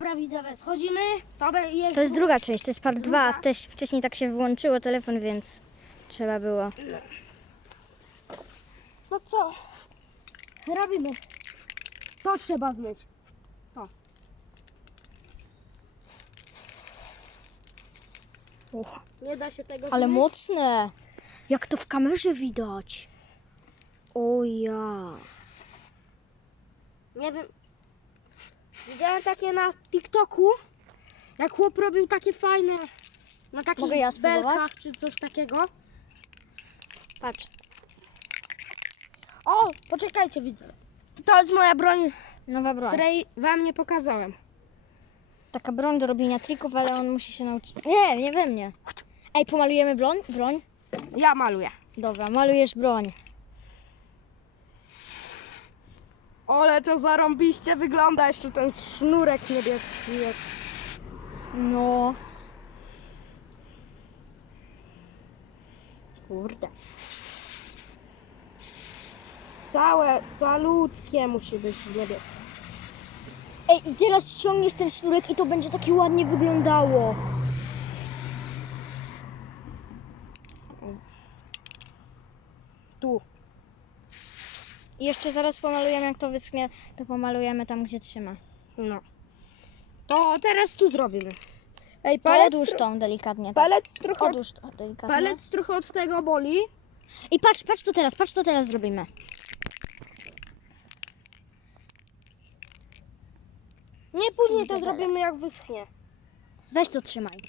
Dobra, widzowie, schodzimy. To jest... To jest druga część, to jest part Druga. 2. Wteś, wcześniej tak się wyłączyło telefon, więc trzeba było. No co? Robimy. To trzeba zmyć. To. Uch, Nie da się tego ale zmyć. mocne! Jak to w kamerze widać. O ja. Nie wiem. Widziałem takie na TikToku. Jak chłop robił takie fajne. Na takich Mogę ja spróbować? belkach czy coś takiego. Patrz. O, poczekajcie, widzę. To jest moja broń, Nowa broń. której wam nie pokazałem. Taka broń do robienia trików, ale on musi się nauczyć. Nie, nie we mnie. Ej, pomalujemy broń? Broń? Ja maluję. Dobra, malujesz broń. Ale to zarąbiście wygląda. Jeszcze ten sznurek niebieski jest. No. Kurde. Całe, calutkie musi być niebieskie. Ej, i teraz ściągniesz ten sznurek i to będzie takie ładnie wyglądało. Tu. I jeszcze zaraz pomalujemy, jak to wyschnie, to pomalujemy tam, gdzie trzyma. No. To teraz tu zrobimy. Ej, palec, odłóż tro- tą delikatnie. Tak. palec trochę od, Odłóż to delikatnie. palec trochę od tego boli. I patrz, patrz to teraz, patrz to teraz zrobimy. Nie, później to Źle zrobimy jak wyschnie. Weź to trzymaj.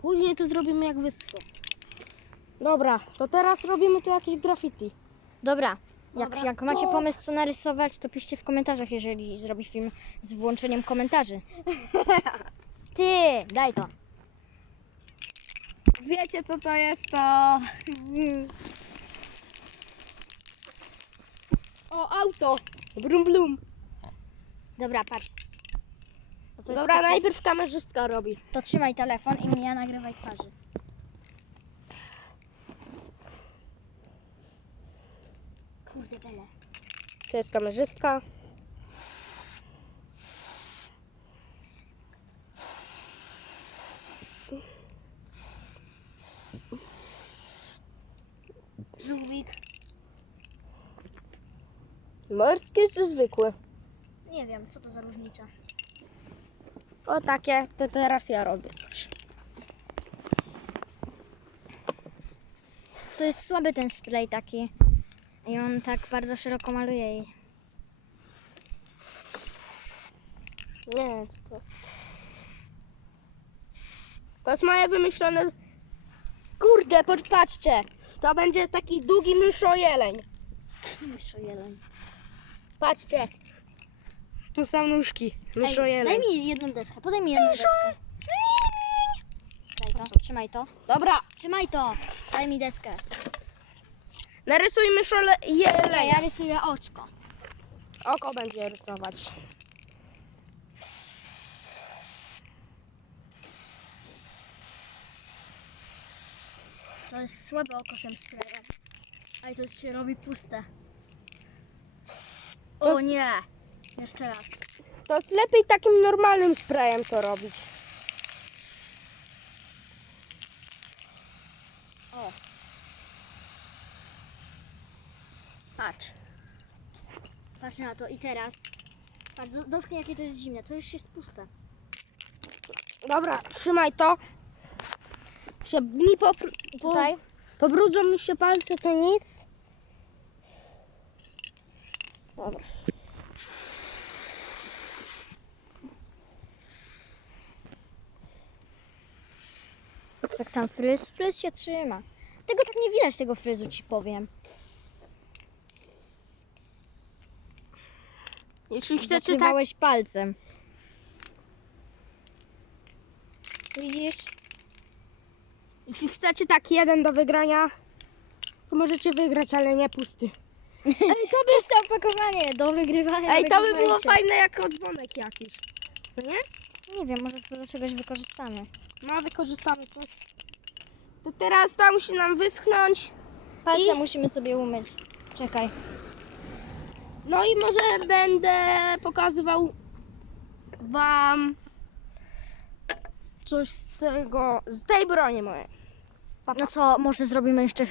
Później to zrobimy jak wyschnie. Dobra, to teraz robimy tu jakieś graffiti. Dobra. Jak, Dobra, jak macie to- pomysł, co narysować, to piszcie w komentarzach, jeżeli zrobi film z włączeniem komentarzy. Ty, daj to. Wiecie co to jest to? O, auto. Brum blum. Dobra, patrz. Bo to jest Dobra, takie- najpierw kamerzystka robi. To trzymaj telefon i mnie nagrywaj twarzy. Kurde, tyle. To jest kamerzystka. Żółwik. Morskie czy zwykłe? Nie wiem, co to za różnica. O takie, to teraz ja robię coś. To jest słaby ten spray taki. I on tak bardzo szeroko maluje i... Nie wiem co to jest. To jest moje wymyślone... Kurde, popatrzcie. To będzie taki długi myszojeleń. Myszo jeleń. Patrzcie. Tu są nóżki. Ej, Myszojeleń. daj mi jedną deskę, podaj mi jedną deskę. Daj to, trzymaj to. Dobra, Trzymaj to, daj mi deskę. Narysuj Dobra, myszojeleń. ja rysuję oczko. Oko będzie rysować. To jest słabe oko tym sprayem. Ale to się robi puste. O nie! Jeszcze raz. To jest lepiej takim normalnym sprayem to robić. O. Patrz. Patrz na to i teraz. Patrz, do- dotknij jakie to jest zimne. To już jest puste. Dobra, trzymaj to. Się mi popr- po, Tutaj. pobrudzą mi się palce, to nic. Dobra. Jak tam fryz? Fryz się trzyma. Tego tak nie widać, tego fryzu ci powiem. Jeśli chcecie tak, Zakrywałeś palcem. Widzisz? jeśli chcecie tak jeden do wygrania, to możecie wygrać, ale nie pusty. Ej, to jest to opakowanie do wygrywania. Ej, to by było wygrywajcie. fajne jako dzwonek jakiś. Co nie? Nie wiem, może to do czegoś wykorzystamy. No, wykorzystamy coś. To teraz to musi nam wyschnąć. Palce I- musimy sobie umyć. Czekaj. No i może będę pokazywał wam coś z tego, z tej broni mojej. No co, może zrobimy jeszcze yy,